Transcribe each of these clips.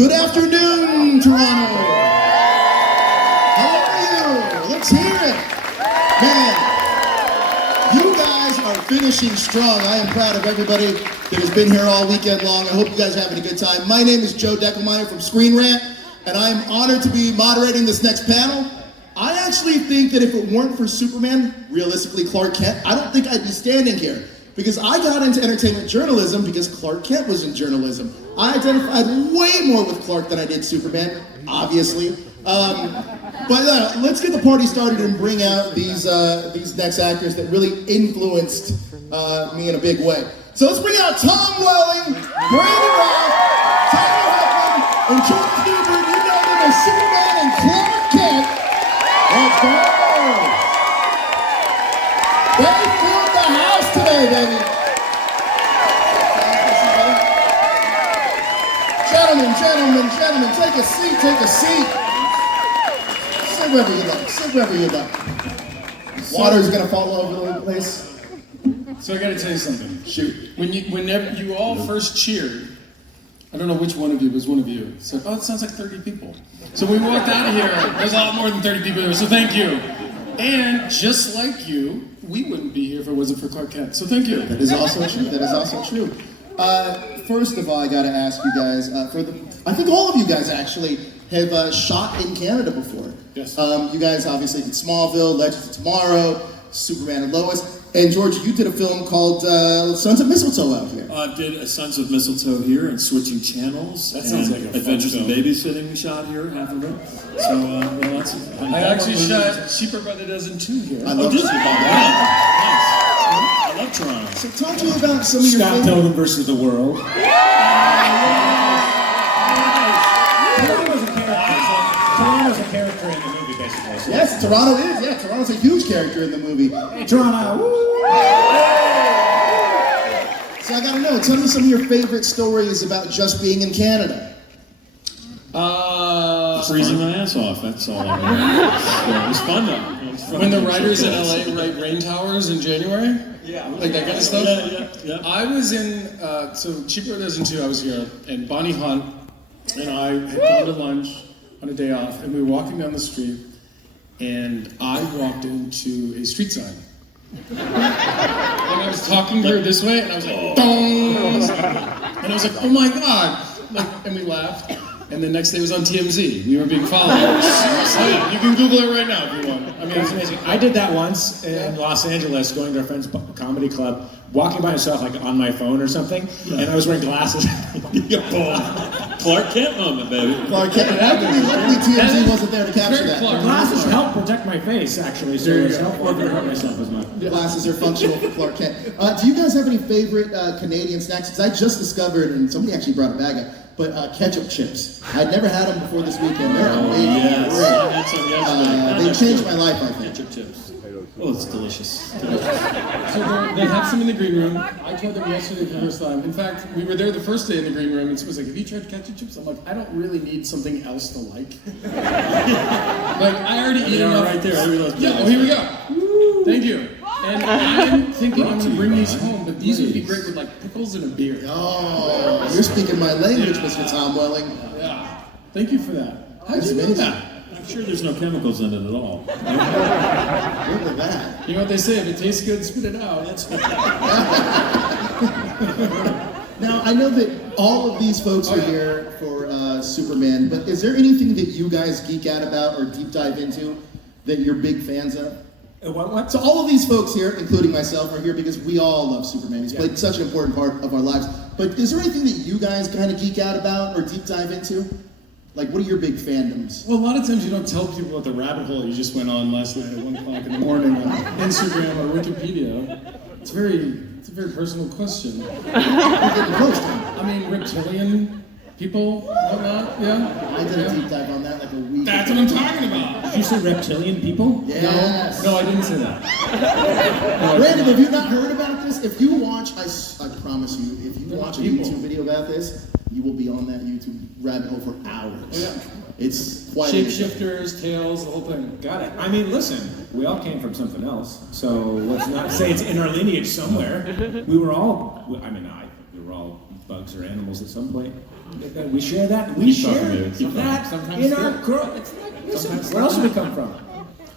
Good afternoon, Toronto. How are you? Let's hear it. Man, you guys are finishing strong. I am proud of everybody that has been here all weekend long. I hope you guys are having a good time. My name is Joe Deckelmeier from Screen Rant, and I am honored to be moderating this next panel. I actually think that if it weren't for Superman, realistically Clark Kent, I don't think I'd be standing here. Because I got into entertainment journalism because Clark Kent was in journalism. I identified way more with Clark than I did Superman, obviously. But let's get the party started and bring out these next actors that really influenced me in a big way. So let's bring out Tom Welling, Brandon Routh, Hoechlin, and George Newbern. You know them as Superman and Clark Kent. Let's go! They filled the house today, baby. Gentlemen, take a seat. Sit wherever you like. Water's gonna fall all over the place. So I gotta tell you something. Shoot. Whenever you all first cheered, I don't know which one of you, was one of you, said, oh, it sounds like 30 people. So we walked out of here, there's a lot more than 30 people there, so thank you. And just like you, we wouldn't be here if it wasn't for Clark Kent, so thank you. That is also true. First of all, I gotta ask you guys, I think all of you guys actually have shot in Canada before. Yes. You guys obviously did Smallville, Legends of Tomorrow, Superman and Lois, and George, you did a film called Sons of Mistletoe out here. Did a Sons of Mistletoe here and Switching Channels. That sounds like a fun Adventures in film. Babysitting we shot here, half of it. So, well, that's... I actually shot Cheaper by the Dozen 2 here. I love did you? Toronto. Nice. I love Toronto. So talk to me about some of your Scott favorite... Pilgrim versus the World. Toronto's a character in the movie, basically. So. Yes, Toronto is. Yeah, Toronto's a huge character in the movie. Hey, Toronto! Woo! So I gotta know, tell me some of your favorite stories about just being in Canada. Freezing my ass off, that's all I remember. It was fun though. When the writers in LA write rain towers in January? Yeah. Like that kind of stuff? Yeah. I was in, so Cheaper by the Dozen 2, I was here, and Bonnie Hunt and I had gone to lunch on a day off, and we were walking down the street, and I walked into a street sign. And I was talking to her this way, and I was like, dong! And I was like, oh my God! Like, and we laughed. And the next day it was on TMZ. We were being followed. So yeah, you can Google it right now if you want. I mean, It's amazing. I did that once in Los Angeles, going to a friend's comedy club, walking by myself like on my phone or something, and I was wearing glasses. Clark Kent moment, baby. Clark Kent. Luckily TMZ wasn't there to capture that. Clark. Glasses help protect my face, actually, so it's helpful. I didn't hurt myself as much. Glasses are functional for Clark Kent. Do you guys have any favorite Canadian snacks? Because I just discovered, and somebody actually brought a bag up, but ketchup chips. I'd never had them before this weekend. They're amazing. Yes. Great. I had some yesterday. They changed my life, I think. Ketchup chips. Oh, it's delicious. So they have some in the green room. I tried them yesterday for the first time. In fact, we were there the first day in the green room, and someone was like, have you tried ketchup chips? I'm like, I don't really need something else to like. Like, I already eat enough. Right there. I realized. Yeah, oh, here we go. Thank you. And I'm thinking I'm going to bring these home, but these would be great with like pickles and a beer. Oh, you're speaking my language, Mr. Tom Welling. Yeah. Thank you for that. How'd That's you know amazing. that? I'm sure there's no chemicals in it at all. Look at that. You know what they say, if it tastes good, spit it out. Now, I know that all of these folks are here for Superman, but is there anything that you guys geek out about or deep dive into that you're big fans of? What? So all of these folks here, including myself, are here because we all love Superman. He's played such an important part of our lives. But is there anything that you guys kind of geek out about or deep dive into? Like, what are your big fandoms? Well, a lot of times you don't tell people about the rabbit hole you just went on last night at 1 o'clock in the morning on Instagram or Wikipedia. It's a very personal question. We're getting close to it. I mean, reptilian people, whatnot, yeah? I did a deep dive on that like a week That's ago. what I'm talking about. Did you say reptilian people? Yes. No, I didn't say that. Brandon, have you not heard about this? If you watch, I promise you, if you watch a people. YouTube video about this, you will be on that YouTube rabbit hole for hours. Yeah. It's quite amazing. Shapeshifters, tails, the whole thing. Got it. I mean, listen, we all came from something else, so let's not say it's in our lineage somewhere. We were all, we were all bugs or animals at some point. We share that. We Keep talking, share baby. Keep that talking. in our girl. It's like, listen, where else do we come from?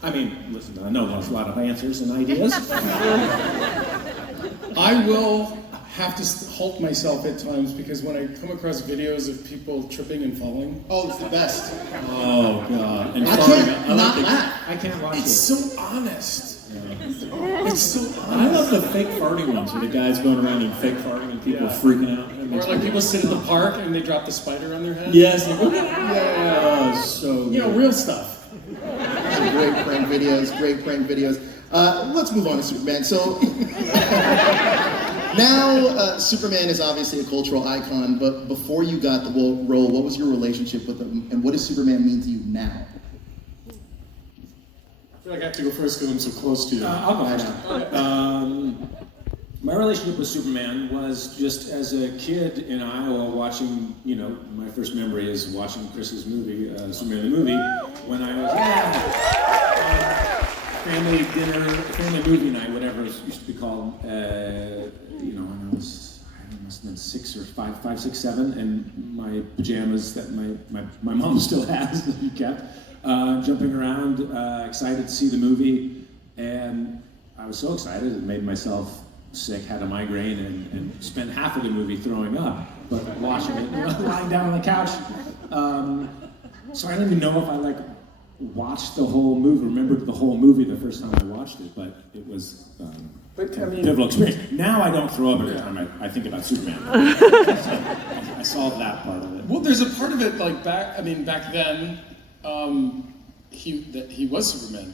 I mean, listen, I know there's a lot of answers and ideas. I will have to halt myself at times because when I come across videos of people tripping and falling, Oh, it's the best. Oh god. And I farting. can't I not like laugh. I can't watch it's it. so honest. It's so I honest. love the fake farting ones where the guys going around and fake farting and people are freaking out. It Or makes like me- people sit at the park and they drop the spider on their head. Yes. Like, yeah. Oh, so You know, good. real stuff. Great prank videos, great prank videos. Let's move on to Superman. So now Superman is obviously a cultural icon, but before you got the role, what was your relationship with him, and what does Superman mean to you now? I feel like I have to go first because I'm so close to you. I'll go I first. know. My relationship with Superman was just as a kid in Iowa watching, you know, my first memory is watching Chris's movie, Superman the movie, when I was, family dinner, family movie night, whatever it used to be called, you know, when I must have been 6 or 5, 6, 7, and my pajamas that my mom still has that he kept, jumping around, excited to see the movie, and I was so excited it made myself sick, had a migraine, and spent half of the movie throwing up, but watching it, you know, lying down on the couch. So I don't even know if I watched the whole movie, remembered the whole movie the first time I watched it, but it was But I a mean, pivotal experience. Now I don't throw up every time I think about Superman. I solved that part of it. well, there's a part of it like back then, he was Superman,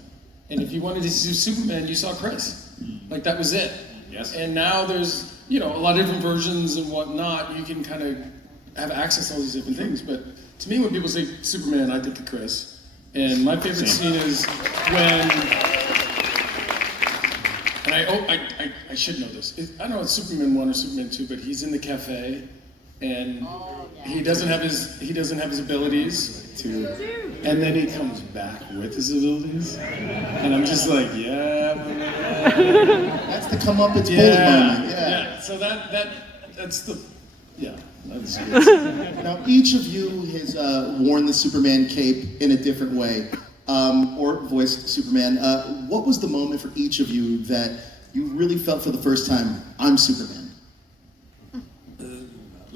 and if you wanted to see Superman, you saw Chris. Like that was it. Yes. And now there's, you know, a lot of different versions and whatnot. You can kind of have access to all these different things. But to me, when people say Superman, I think of Chris. And my favorite scene is when, and I should know this. I don't know it's Superman 1 or Superman 2, but he's in the cafe, and he doesn't have his abilities to, and then he comes back with his abilities, and I'm just like, yeah. That's the comeuppance bullet moment. Yeah. So that's good. Now, each of you has worn the Superman cape in a different way, or voiced Superman. What was the moment for each of you that you really felt for the first time, I'm Superman?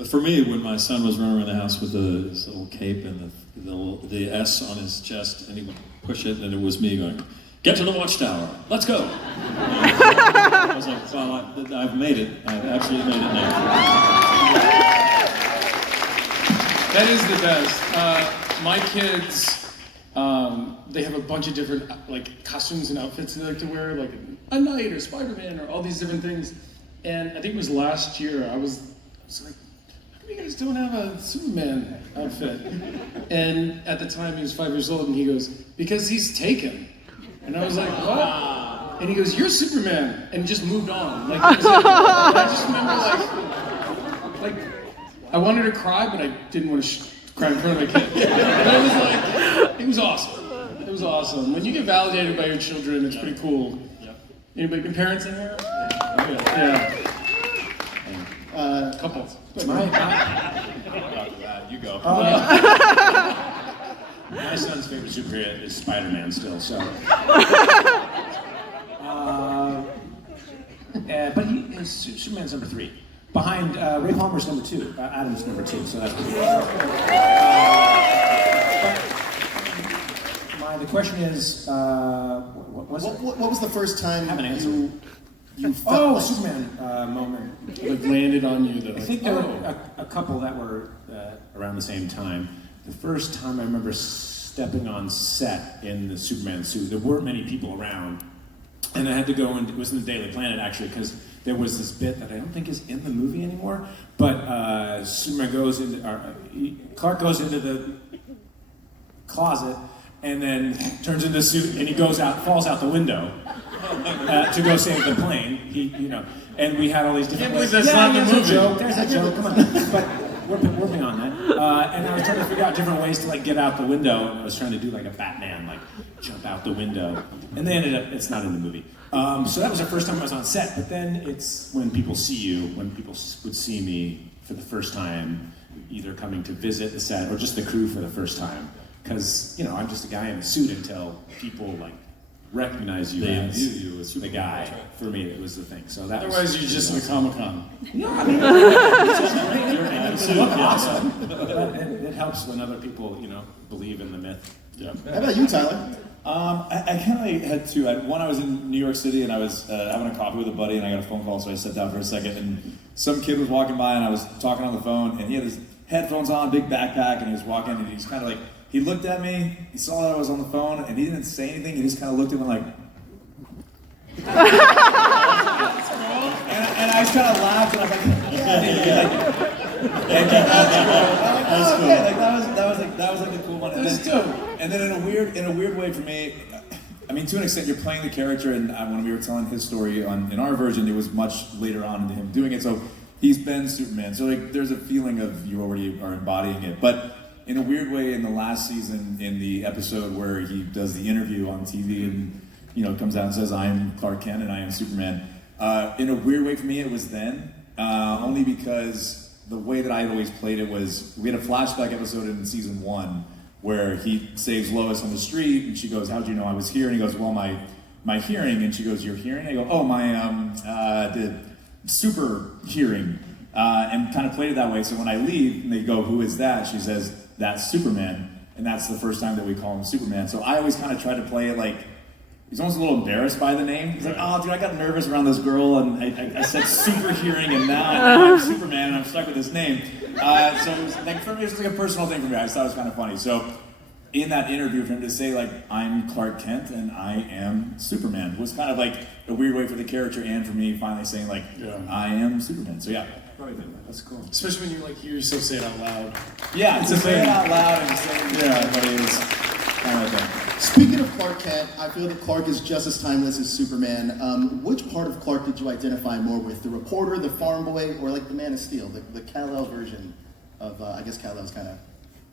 For me, when my son was running around the house with his little cape and the S on his chest, and he would push it, and it was me going, "Get to the watchtower, let's go!" I was like, "Well, I've made it. I've absolutely made it now." That is the best. My kids, they have a bunch of different like costumes and outfits they like to wear, like a knight or Spider-Man or all these different things. And I think it was last year I was like, how come you guys don't have a Superman outfit? And at the time he was 5 years old, and he goes, because he's taken. And I was like, what? And he goes, you're Superman, and just moved on. Like, it was like, and I just remember like I wanted to cry, but I didn't want to cry in front of my kid. But it was like, it was awesome. It was awesome. When you get validated by your children, it's pretty cool. Anybody been parents in here? Yeah. Couples. You go. My son's favorite superhero is Spider-Man still, so. But Superman's number 3. Behind Ray Palmer's number 2. Adam's number 2, so that's pretty but the question is, what was it? What was the first time I have an answer. you felt like Superman moment. Like landed on you though. I think there were a couple that were around the same time. The first time I remember stepping on set in the Superman suit, there weren't many people around, and I had to go, and it was in the Daily Planet actually, because there was this bit that I don't think is in the movie anymore, but Superman goes into, Clark goes into the closet, and then turns into the suit, and he goes out, falls out the window to go save the plane. And we had all these different. I can't believe that's not the movie. There's a joke. Come on, but we're working on that. And I was trying to figure out different ways to get out the window, and I was trying to do like a Batman, jump out the window. And they ended up, it's not in the movie. So that was the first time I was on set. But then it's when people see you, when people would see me for the first time, either coming to visit the set or just the crew for the first time. Because, you know, I'm just a guy in a suit until people like recognize you as view you as the guy. For me, it was the thing. So that Otherwise, you're just at a Comic-Con. No, I mean, it's just great. It look awesome. But it helps when other people, you know, believe in the myth. Yeah. How about you, Tyler? I kind of had two. One, I was in New York City and I was having a coffee with a buddy and I got a phone call, so I sat down for a second and some kid was walking by and I was talking on the phone and he had his headphones on, big backpack, and he was walking and he's kind of like, he looked at me, he saw that I was on the phone and he didn't say anything, he just kind of looked at me like, and I just kind of laughed and I was like, yeah. That's cool. Like that was like the cool one. And then in a weird way for me, I mean, to an extent, you're playing the character, and when we were telling his story in our version, it was much later on into him doing it. So he's been Superman. So like, there's a feeling of you already are embodying it. But in a weird way, in the last season, in the episode where he does the interview on TV, and you know, comes out and says, "I am Clark Kent and I am Superman." In a weird way for me, it was then, only because the way that I had always played it was, we had a flashback episode in season 1 where he saves Lois on the street and she goes, "How'd you know I was here?" And he goes, "Well, my hearing." And she goes, "Your hearing?" I go, "Oh, my the super hearing," and kind of played it that way. So when I leave and they go, "Who is that?" She says, "That's Superman." And that's the first time that we call him Superman. So I always kind of try to play it like, he's almost a little embarrassed by the name. He's like, "Oh, dude, I got nervous around this girl, and I said super hearing, and now I'm Superman, and I'm stuck with this name." So it was, like, for me, it was like a personal thing for me. I just thought it was kind of funny. So in that interview, for him to say, like, "I'm Clark Kent, and I am Superman," was kind of like a weird way for the character and for me finally saying, like, "I am Superman." So yeah, probably that's cool. Especially when you like hear yourself say it out loud. Yeah, It's to a say it thing. out loud and say, but it was kind of a thing. Speaking of Clark Kent, I feel that Clark is just as timeless as Superman. Which part of Clark did you identify more with? The reporter, the farm boy, or like the Man of Steel, the Kal-El version of, I guess Kal-El's kind of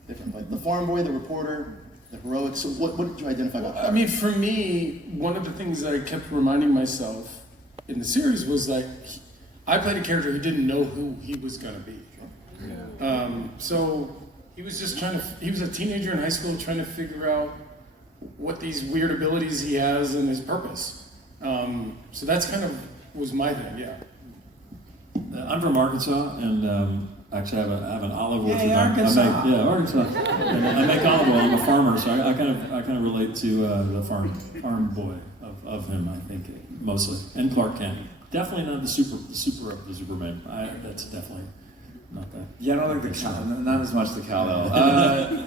different, but the farm boy, the reporter, the heroic. So what did you identify about Clark? I mean, for me, one of the things that I kept reminding myself in the series was like, I played a character who didn't know who he was going to be. So he was just he was a teenager in high school trying to figure out what these weird abilities he has and his purpose. So that's kind of was my thing, yeah. I'm from Arkansas, and actually I have an olive orchard. Arkansas. Arkansas. And I make olive oil. I'm a farmer, so I kind of relate to the farm boy of him. I think mostly, and Clark Kent. Definitely not the super of the Superman. That's definitely not that. Yeah, I don't like not as much the Kal-El.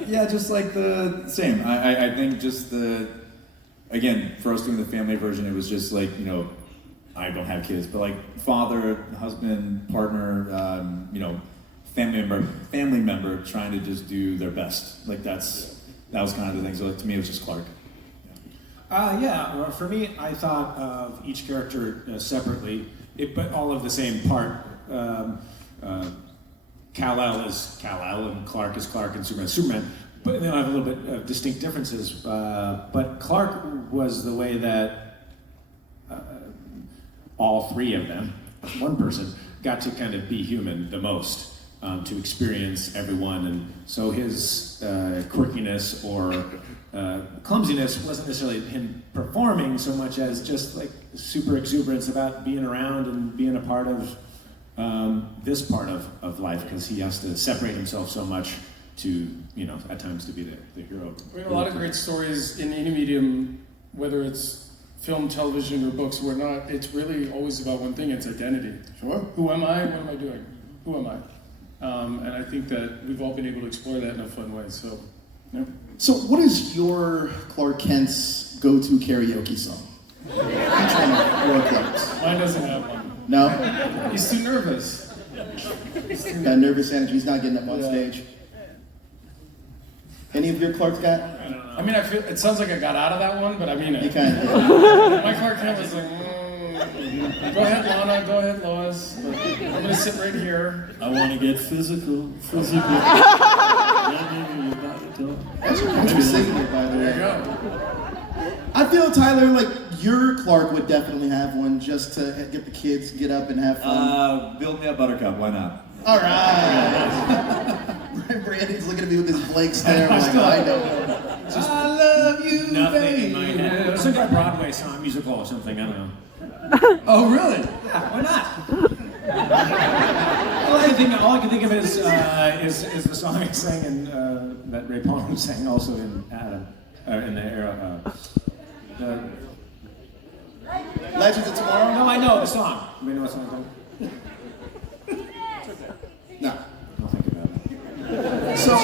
Yeah, just like the same. I think just again, for us doing the family version, it was just like, you know, I don't have kids, but like father, husband, partner, you know, family member trying to just do their best. Like that was kind of the thing. So to me, it was just Clark. Well, for me, I thought of each character separately, but all of the same part. Kal-El is Kal-El, and Clark is Clark, and Superman is Superman. But they have a little bit of distinct differences. But Clark was the way that all three of them, one person, got to kind of be human the most, to experience everyone. And so his quirkiness or clumsiness wasn't necessarily him performing so much as just like super exuberance about being around and being a part of this part of life, because he has to separate himself so much to, you know, at times to be the hero. We have a lot of great stories in any medium, whether it's film, television, or books or whatnot. It's really always about one thing, it's identity. Sure. Who am I? What am I doing? Who am I? And I think that we've all been able to explore that in a fun way, so, yeah. So what is your Clark Kent's go-to karaoke song? Each one of your Clarks. Mine doesn't have one. No? He's too nervous. Got nervous energy, he's not getting up on stage. Any of your Clarks got? I mean, I feel it sounds like I got out of that one, but I mean You it. kind of. My Clark Kent was like, go ahead, Lana, go ahead, Lois. I'm gonna sit right here. I want to get physical. That's your singing, by the There you way. go. I feel, Tyler, like your Clark would definitely have one just to get the kids get up and have fun. Build me a buttercup, why not? All right. Brandon's looking at me with this blank stare. I'm like, I know. I love you, Nothing baby. in my head. It's like a Broadway song, musical or something, I don't know. Oh, really? Why not? All I can think of is the song I sang in, that Ray Palmer sang also in Adam, in the era. Legends of Tomorrow? No, I know the song. You know what song I'm talking No. about? I'll think about it. So, I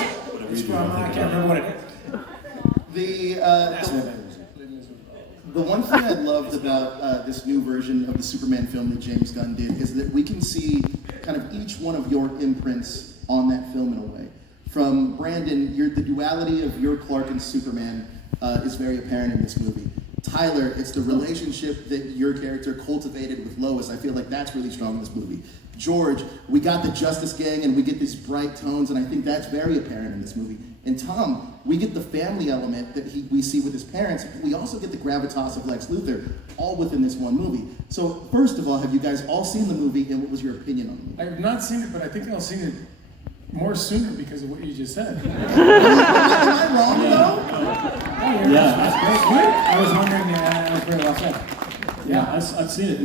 can't remember what it is. The one thing I loved about this new version of the Superman film that James Gunn did is that we can see kind of each one of your imprints on that film in a way. From Brandon, the duality of your Clark and Superman is very apparent in this movie. Tyler, it's the relationship that your character cultivated with Lois. I feel like that's really strong in this movie. George, we got the Justice Gang and we get these bright tones, and I think that's very apparent in this movie. And Tom, we get the family element that we see with his parents, but we also get the gravitas of Lex Luthor, all within this one movie. So first of all, have you guys all seen the movie, and what was your opinion on the movie? I have not seen it, but I think I'll see it more sooner because of what you just said. Am I wrong though? Yeah, that's great. I was wondering, that was very well said. Yeah, I've seen it.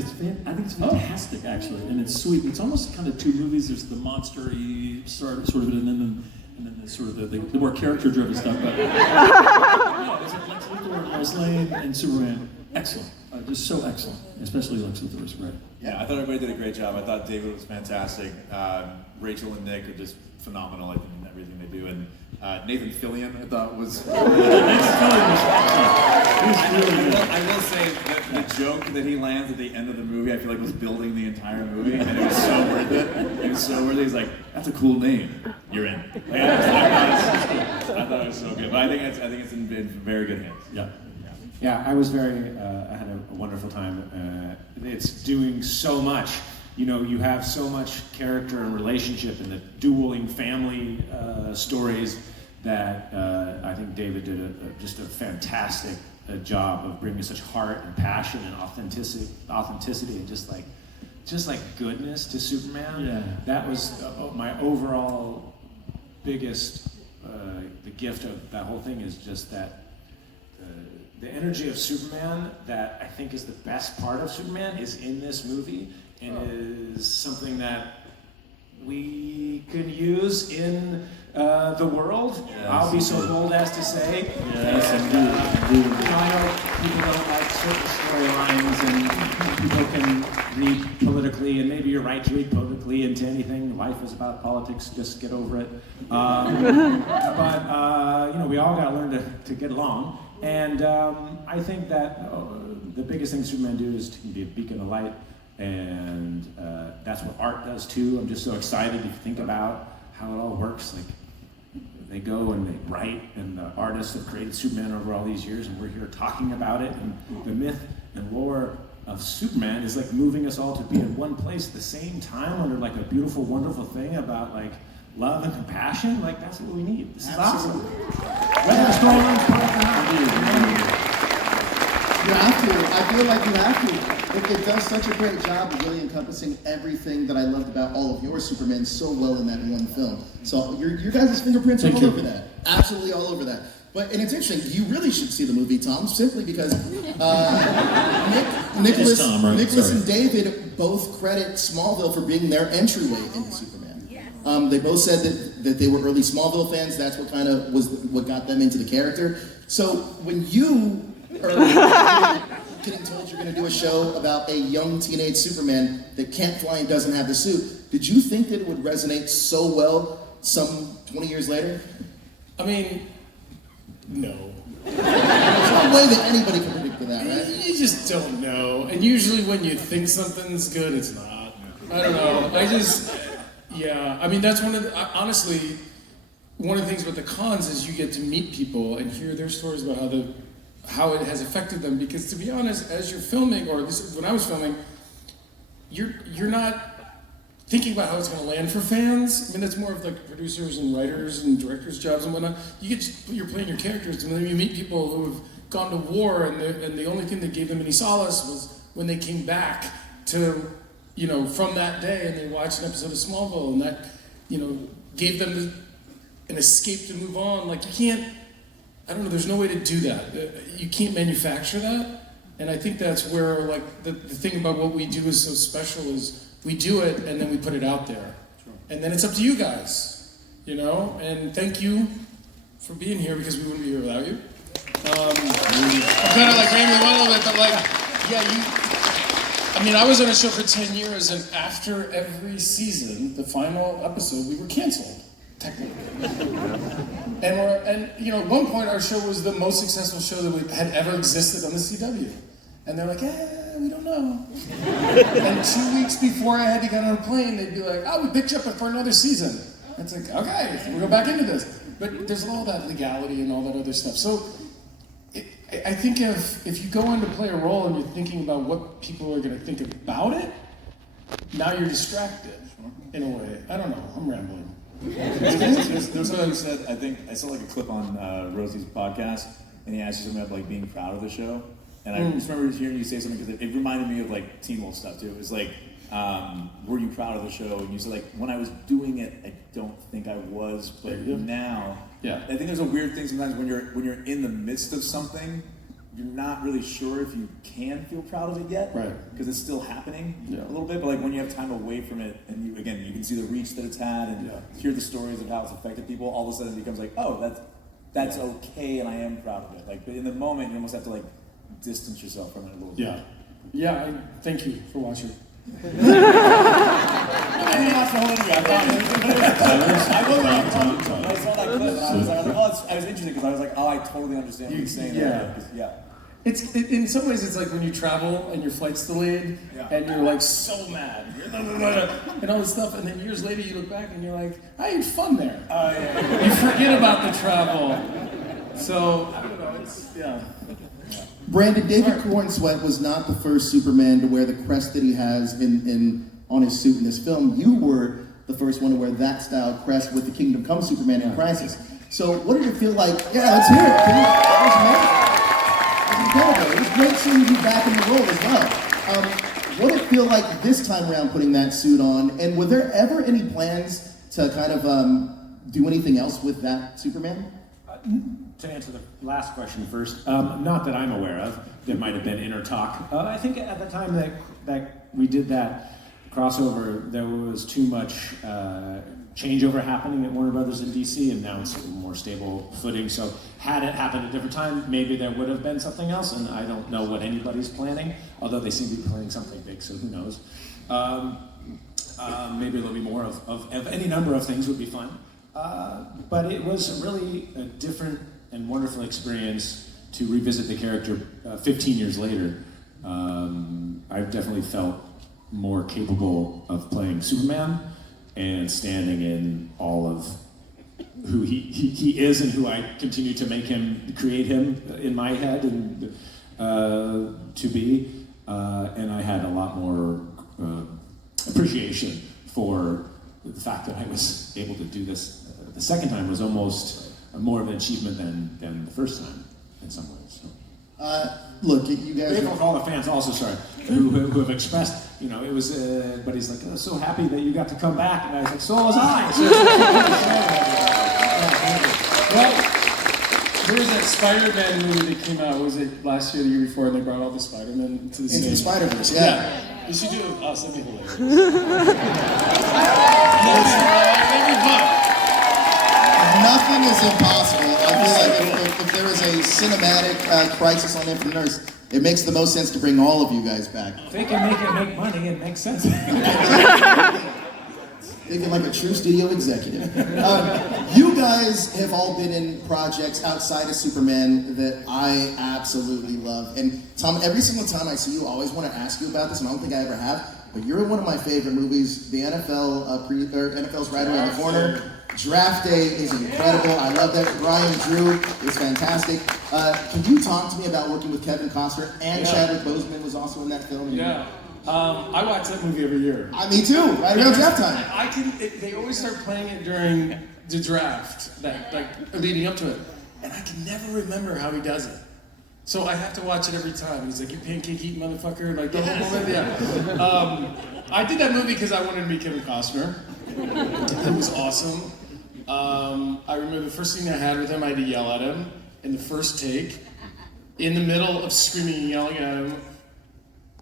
I think it's fantastic, actually, and it's sweet. It's almost kind of two movies. There's the monster-y sort of it, and then the sort of the more character-driven stuff. But yeah, there's like Lex Luthor, Lois Lane, and Superman. Excellent, just so excellent. Especially Lex Luthor was great. Yeah, I thought everybody did a great job. I thought David was fantastic. Rachel and Nick are just phenomenal, I think, in everything they do. And Nathan Fillion, I thought was. I will say that the joke that he lands at the end of the movie, I feel like was building the entire movie, and it was so worth it. It was so worth it. He's like, "That's a cool name. You're in." Like, I thought it was so good. But I think it's in very good hands. Yeah. Yeah, I was I had a wonderful time. It's doing so much. You know, you have so much character and relationship in the dueling family stories that I think David did just a fantastic job of bringing such heart and passion and authenticity and just like goodness to Superman. Yeah. That was my overall biggest the gift of that whole thing is just that the energy of Superman that I think is the best part of Superman is in this movie and is something that we could use in the world. Yes, I'll be so bold as to say. Yes, and, indeed. I know people don't like certain storylines and people can read politically, and maybe you're right to read politically into anything. Life is about politics, just get over it. But we all got to learn to get along. And I think that the biggest thing Superman do is to be a beacon of light, and that's what art does too. I'm just so excited to think about how it all works. Like they go and they write, and the artists have created Superman over all these years, and we're here talking about it. And the myth and lore of Superman is like moving us all to be in one place at the same time under like a beautiful, wonderful thing about like love and compassion. Like that's what we need. This is awesome. Whether the storyline's perfect or not. You have to. I feel like you have to. It does such a great job of really encompassing everything that I loved about all of your Supermen so well in that one film. So your guys' fingerprints are all over that. Absolutely all over that. And it's interesting, you really should see the movie, Tom, simply because Nicholas and David both credit Smallville for being their entryway into Superman. Yes. They both said that they were early Smallville fans. That's what kind of was what got them into the character. So when you are getting told you're going to do a show about a young teenage Superman that can't fly and doesn't have the suit, did you think that it would resonate so well some 20 years later? I mean, no. There's no way that anybody can predict that, right? You just don't know. And usually when you think something's good, it's not. I don't know. I mean, that's honestly, one of the things with the cons is you get to meet people and hear their stories about how it has affected them. Because to be honest, as you're filming, or at least when I was filming, you're not thinking about how it's going to land for fans. I mean, that's more of like producers and writers and directors' jobs and whatnot. You're playing your characters, and then you meet people who have gone to war, and the only thing that gave them any solace was when they came back to, from that day, and they watched an episode of Smallville, and that, gave them an escape to move on. Like, you can't, I don't know, there's no way to do that. You can't manufacture that. And I think that's where, like, the thing about what we do is so special is we do it and then we put it out there. Sure. And then it's up to you guys, you know? And thank you for being here, because we wouldn't be here without you. I'm kind of like maybe one a little bit, but like, yeah, I mean, I was on a show for 10 years, and after every season, the final episode, we were canceled, technically. And you know, at one point, our show was the most successful show that had ever existed on the CW. And they're like, we don't know. And 2 weeks before I had to get on a plane, they'd be like, we picked you up for another season. And it's like, okay, we'll go back into this. But there's all that legality and all that other stuff. So I think if you go in to play a role and you're thinking about what people are going to think about it, now you're distracted in a way. I don't know. I'm rambling. There was something you said, I think, I saw like a clip on Rosie's podcast, and he asked you something about like being proud of the show. And I just remember hearing you say something, because it reminded me of like Teen Wolf stuff too. It was like, were you proud of the show? And you said like, when I was doing it, I don't think I was, but now, I think there's a weird thing sometimes when you're in the midst of something, you're not really sure if you can feel proud of it yet, right? Because it's still happening a little bit. But like when you have time away from it, and you can see the reach that it's had, and hear the stories of how it's affected people, all of a sudden it becomes like, oh, that's okay, and I am proud of it. Like, but in the moment, you almost have to like distance yourself from it a little bit. Yeah. Thank you for watching. I didn't watch the whole interview. I saw that clip, and I was interested, because I was like, I totally understand what you're saying. It's in some ways it's like when you travel and your flight's delayed and you're like so mad and all this stuff, and then years later you look back and you're like, I had fun there. You forget about the travel. So I don't know. Brandon, David Cornsweet was not the first Superman to wear the crest that he has on his suit in this film. You were the first one to wear that style crest with the Kingdom Come Superman in Crisis. So what did it feel like? Yeah, let's hear it. That was amazing. It was incredible. It was great seeing you back in the role as well. What did it feel like this time around putting that suit on? And were there ever any plans to kind of do anything else with that Superman? To answer the last question first, not that I'm aware of. There might have been inner talk. I think at the time that we did that crossover, there was too much changeover happening at Warner Brothers in DC, and now it's a more stable footing. So had it happened at a different time, maybe there would have been something else, and I don't know what anybody's planning, although they seem to be planning something big, so who knows. Maybe there'll be more of any number of things would be fun. But it was really a different and wonderful experience to revisit the character 15 years later. I've definitely felt more capable of playing Superman and standing in all of who he is and who I continue to create him in my head and to be. And I had a lot more appreciation for the fact that I was able to do this. The second time was almost more of an achievement than the first time in some ways. So. Look, you guys. Grateful for all the fans also, who have expressed, it was, but he's like, oh, so happy that you got to come back. And I was like, so was I. Well, there was that Spider-Man movie that came out, was it last year or the year before, and they brought all the Spider-Men to the stage? Into the Spider-Verse, yeah. You should do it with us, that'd be hilarious. Nothing is impossible. I feel like if there is a cinematic crisis on Infinite Earths, it makes the most sense to bring all of you guys back. If they can make money, it makes sense. Thinking like a true studio executive. You guys have all been in projects outside of Superman that I absolutely love. And Tom, every single time I see you, I always want to ask you about this, and I don't think I ever have. But you're in one of my favorite movies, the NFL's Right Around the Corner. Draft Day is incredible. I love that. Brian Drew is fantastic. Can you talk to me about working with Kevin Costner and Chadwick Boseman was also in that film? Yeah. I watch that movie every year. Me too. Right around draft time. They always start playing it during the draft, leading up to it, and I can never remember how he does it. So I have to watch it every time. He's like, "You pancake eating motherfucker!" Like, I did that movie because I wanted to meet Kevin Costner. It was awesome. I remember the first scene I had with him, I had to yell at him in the first take. In the middle of screaming and yelling at him,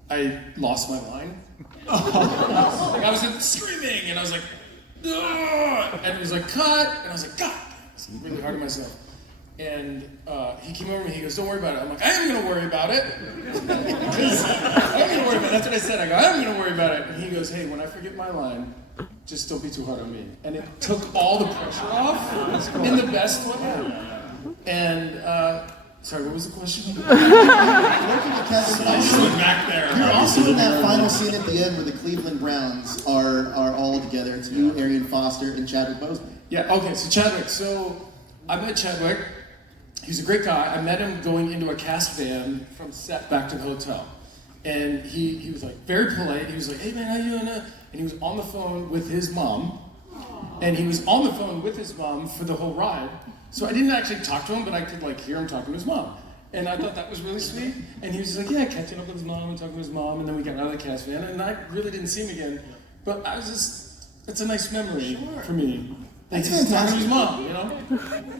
I lost my line. Like I was screaming, and I was like, ugh! And it was like, cut! And I was like, God! I was really hard on myself. And he came over and he goes, don't worry about it. I'm like, I am gonna worry about it. I'm gonna worry about it. That's what I said. I go, I'm gonna worry about it. And he goes, hey, when I forget my line, just don't be too hard on me. And it took all the pressure off in the best way. And, sorry, what was the question? Back there. You're also in that final scene at the end where the Cleveland Browns are all together. It's you, Arian Foster, and Chadwick Boseman. Yeah, okay, so Chadwick. So I met Chadwick. He's a great guy. I met him going into a cast van from set back to the hotel. And he was like very polite. He was like, hey man, how you doing? And he was on the phone with his mom. And he was on the phone with his mom for the whole ride. So I didn't actually talk to him, but I could like hear him talking to his mom. And I thought that was really sweet. And he was just like, yeah, catching up with his mom and talking to his mom. And then we got out of the cast van. And I really didn't see him again. But I was just, it's a nice memory for me. Like That's fantastic. His mom, you know?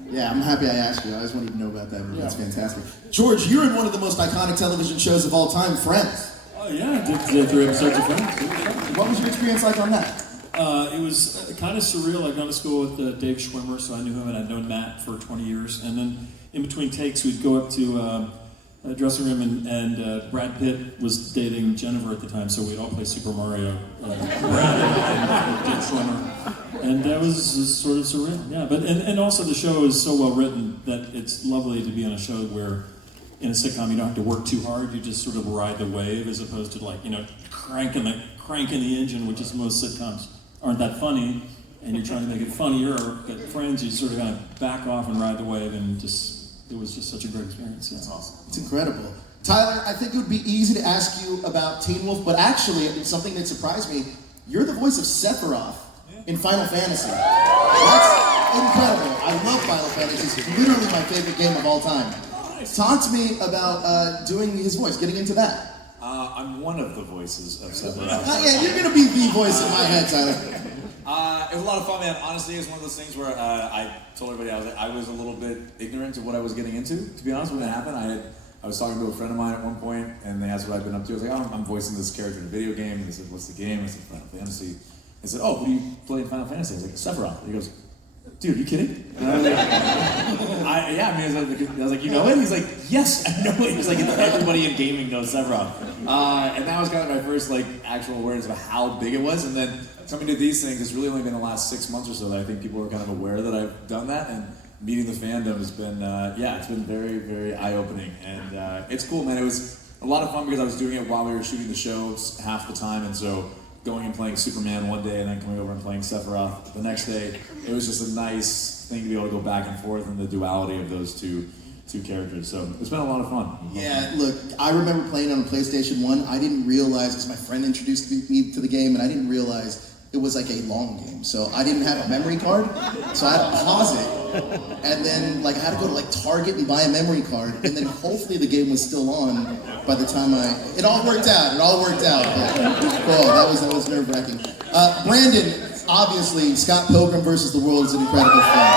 Yeah, I'm happy I asked you. I just wanted to know about that movie. That's fantastic. George, you're in one of the most iconic television shows of all time, Friends. Oh yeah, did 3 episodes of Friends. What was your experience like on that? It was kind of surreal. I'd gone to school with Dave Schwimmer, so I knew him, and I'd known Matt for 20 years. And then in between takes, we'd go up to a dressing room, and Brad Pitt was dating Jennifer at the time, so we'd all play Super Mario. Brad and Dave Schwimmer. And that was just sort of surreal, yeah. But and also the show is so well written that it's lovely to be on a show where in a sitcom you don't have to work too hard. You just sort of ride the wave as opposed to like cranking the engine, which is most sitcoms aren't that funny, and you're trying to make it funnier. But Friends, you sort of kind of back off and ride the wave, and it was just such a great experience. Yeah. That's awesome. It's incredible. Tyler, I think it would be easy to ask you about Teen Wolf, but actually, it's something that surprised me. You're the voice of Sephiroth in Final Fantasy. That's incredible. I love Final Fantasy. It's literally my favorite game of all time. Talk to me about doing his voice, getting into that. I'm one of the voices of Sephiroth. Yeah, you're going to be the voice in my head, Tyler. It was a lot of fun, man. Honestly, it's one of those things where I told everybody I was a little bit ignorant of what I was getting into. To be honest, when it happened, I was talking to a friend of mine at one point, and they asked what I'd been up to. I was like, oh, I'm voicing this character in a video game. And they said, what's the game? I said, Final Fantasy. They said, oh, who do you play in Final Fantasy? I was like, Sephiroth. He goes, dude, are you kidding? And I was like, I was like, you know it? He's like, yes, I know it. He's like, everybody in gaming knows Sephiroth. And that was kind of my first actual awareness of how big it was. And then coming to these things, it's really only been the last 6 months or so that I think people are kind of aware that I've done that. And meeting the fandom has been, it's been very, very eye-opening. And it's cool, man. It was a lot of fun because I was doing it while we were shooting the show half the time. And so going and playing Superman one day and then coming over and playing Sephiroth the next day, it was just a nice thing to be able to go back and forth in the duality of those two characters. So it's been a lot of fun. Yeah, look, I remember playing on PlayStation 1. I didn't realize, because my friend introduced me to the game, and I didn't realize it was like a long game. So I didn't have a memory card, so I had to pause it. And then I had to go to Target and buy a memory card, and then hopefully the game was still on by the time it all worked out. But, cool, that was nerve-wracking. Brandon, obviously, Scott Pilgrim versus the World is an incredible film.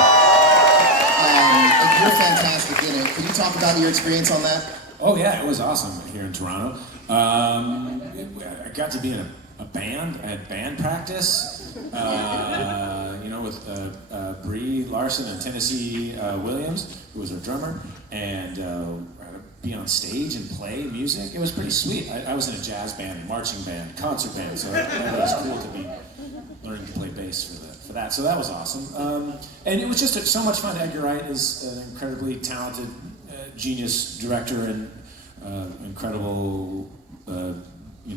And you're fantastic in it. Can you talk about your experience on that? Oh yeah, it was awesome here in Toronto. I got to be in a band. I had band practice, with Brie Larson and Tennessee Williams, who was our drummer, and be on stage and play music. It was pretty sweet. I was in a jazz band, marching band, concert band, so it was cool to be learning to play bass for that. So that was awesome. And it was just so much fun. Edgar Wright is an incredibly talented, genius director and incredible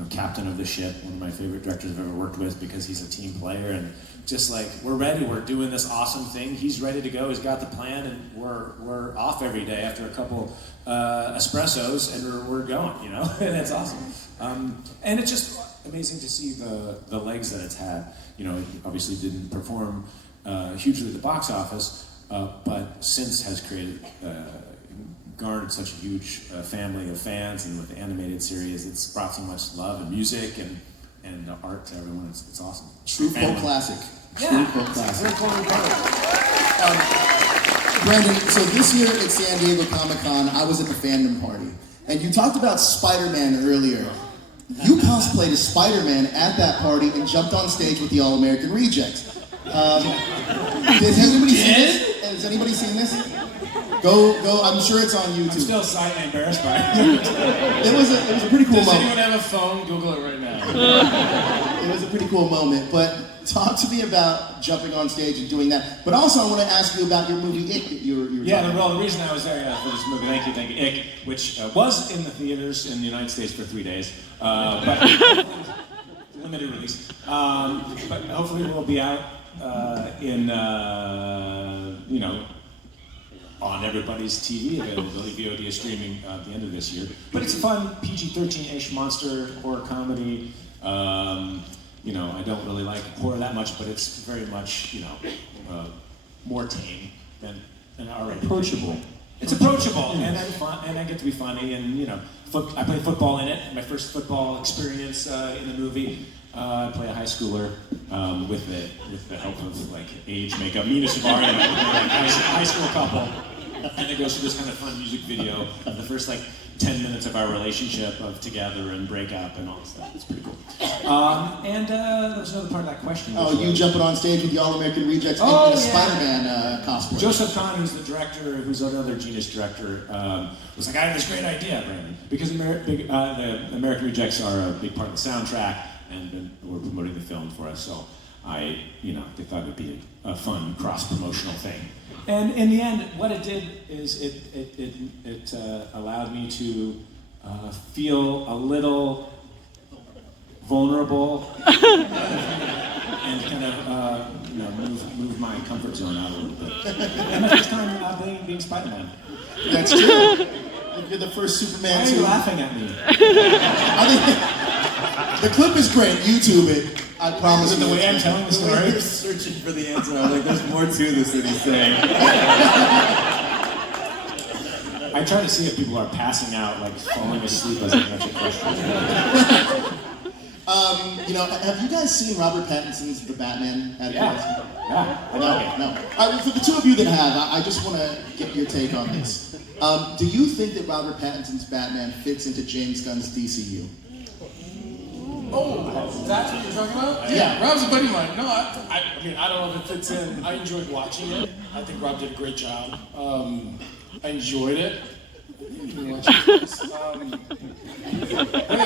captain of the ship, one of my favorite directors I've ever worked with because he's a team player and just we're ready, we're doing this awesome thing, he's ready to go, he's got the plan, and we're off every day after a couple espressos and we're going, and it's awesome. And it's just amazing to see the legs that it's had. It obviously didn't perform hugely at the box office, but since has garnered such a huge family of fans, and with the animated series, it's brought so much love and music and art to everyone. It's awesome. True folk classic. Yeah. True folk classic. Brandon, so this year at San Diego Comic-Con, I was at the fandom party, and you talked about Spider-Man earlier. You cosplayed as Spider-Man at that party and jumped on stage with the All-American Rejects. Has anybody seen this? Has anybody seen this? Go! I'm sure it's on YouTube. I'm still slightly embarrassed by it. It was a pretty cool Does moment. anyone have a phone? Google it right now. It was a pretty cool moment, but talk to me about jumping on stage and doing that. But also, I want to ask you about your movie Ick that you were talking about. The reason I was there for this movie, thank you, Ick, which was in the theaters in the United States for 3 days, but limited release. But hopefully we'll be out on everybody's TV availability, VOD streaming at the end of this year. But it's a fun PG-13-ish monster horror comedy. I don't really like horror that much, but it's very much, more tame than an R-rated. Approachable. It's approachable, and I get to be funny, and I play football in it. My first football experience in the movie. I play a high schooler with the help of age makeup. Mina Sabari, high school couple, and it goes through this kind of fun music video of the first 10 minutes of our relationship of together and breakup and all this stuff. It's pretty cool. There's another part of that question. You jumping on stage with the All-American Rejects in a Spider-Man cosplay. Joseph Kahn, who's the director, who's another genius director, was like, I have this great idea, Brandon. Because the American Rejects are a big part of the soundtrack, and we're promoting the film for us, so they thought it would be a fun cross-promotional thing. And in the end, what it did is it allowed me to feel a little vulnerable and kind of move my comfort zone out a little bit. And my first time being Spider-Man. That's true. You're the first Superman. Why are you laughing at me? The clip is great. YouTube it. I promise you. The way I'm telling the story. You're searching for the answer. I'm like, there's more to this than he's saying. I try to see if people are passing out, falling asleep as I answer questions. Have you guys seen Robert Pattinson's The Batman? Yeah. No. For the two of you that have, I just want to get your take on this. Do you think that Robert Pattinson's Batman fits into James Gunn's DCU? Oh, that's what you're talking about? Yeah. Rob's a buddy of mine. No, I don't know if it fits in. I enjoyed watching it. I think Rob did a great job. I enjoyed it. When it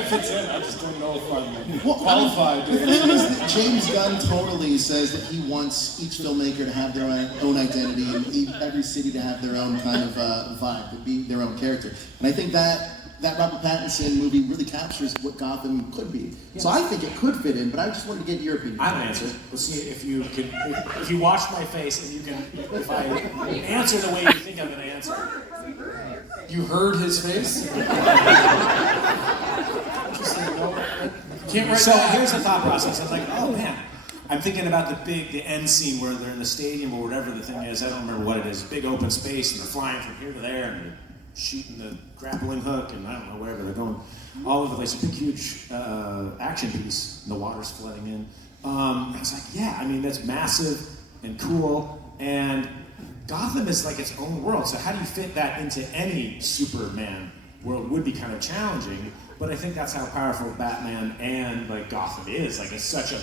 fits in, I just don't know if I'm qualified. The thing is that James Gunn totally says that he wants each filmmaker to have their own identity and every city to have their own kind of vibe, to be their own character. And I think that Robert Pattinson movie really captures what Gotham could be. Yeah. So I think it could fit in, but I just wanted to get your opinion. I have an answer. Let's see if you can, if you watch my face and you can, if I answer the way you think I'm going to answer. You heard his face? Can't write So that. here's the thought process. I was like, oh man. I'm thinking about the end scene where they're in the stadium or whatever the thing is. I don't remember what it is. Big open space and they're flying from here to there and they're shooting the grappling hook and I don't know wherever they're going all over the place. A big huge action piece and the water's flooding in. I was like, yeah, I mean that's massive and cool and Gotham is like its own world. So how do you fit that into any Superman world would be kind of challenging. But I think that's how powerful Batman and Gotham is. It's such a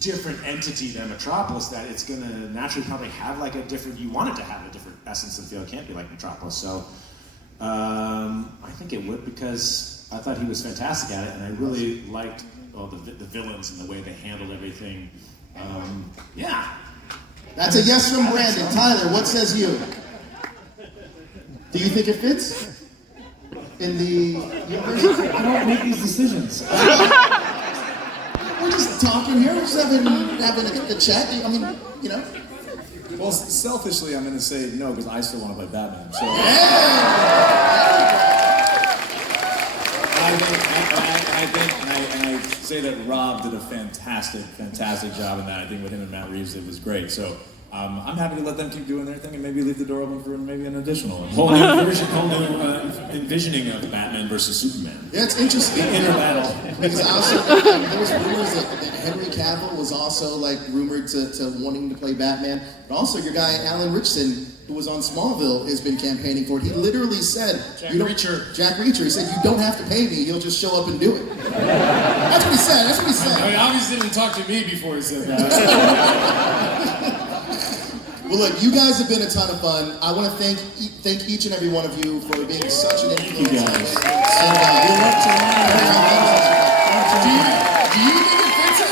different entity than Metropolis that it's going to naturally probably have a different, you want it to have a different essence and feel. It can't be like Metropolis. So I think it would because I thought he was fantastic at it and I really liked the villains and the way they handled everything. Yeah. That's a yes from Brandon. Tyler, what says you? Do you think it fits in the universe? I don't make these decisions. We're just talking here. We're just having a chat. I mean, Well, selfishly, I'm going to say no because I still want to play Batman. So. And I say that Rob did a fantastic job in that. I think with him and Matt Reeves, it was great. So I'm happy to let them keep doing their thing and maybe leave the door open for maybe an additional one. Whole new envisioning of Batman versus Superman. Yeah, it's interesting. Inner battle. Because also, there was rumors that Henry Cavill was also like rumored to wanting to play Batman. But also your guy Alan Ritchson, who was on Smallville, has been campaigning for it. He literally said, Jack you don't, Reacher. Jack Reacher. He said, you don't have to pay me. You'll just show up and do it. That's what he said. That's what he said. I mean, obviously didn't talk to me before he said that. Well, look, you guys have been a ton of fun. I want to thank each and every one of you for being such an influence. you, guys. Do you think it fits in?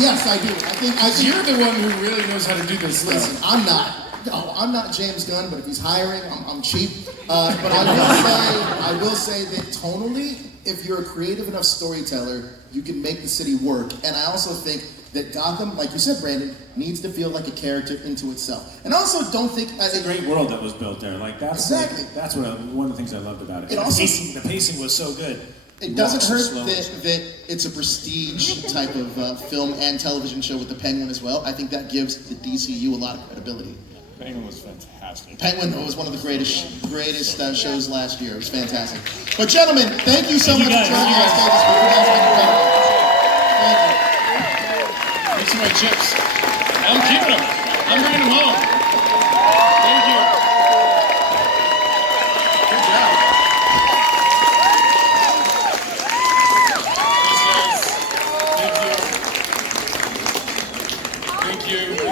Yes, I do. I think You're the one who really knows how to do this Listen, stuff. I'm not. No, I'm not James Gunn, but if he's hiring, I'm cheap. But I will say that tonally, if you're a creative enough storyteller, you can make the city work. And I also think that Gotham, like you said, Brandon, needs to feel like a character into itself. And I also don't think It's a great world that was built there. Like that's Exactly. That's what one of the things I loved about it. It also- the pacing was so good. It doesn't Walks so hurt slow. that it's a prestige type of film and television show with the Penguin as well. I think that gives the DCU a lot of credibility. Penguin was fantastic. Penguin was one of the greatest shows last year. It was fantastic. But gentlemen, thank you so much for joining us. You guys have been incredible. Thank you. These are my chips. I'm keeping them. I'm bringing them home. Thank you. Good job. Thanks, guys. Thank you. Thank you.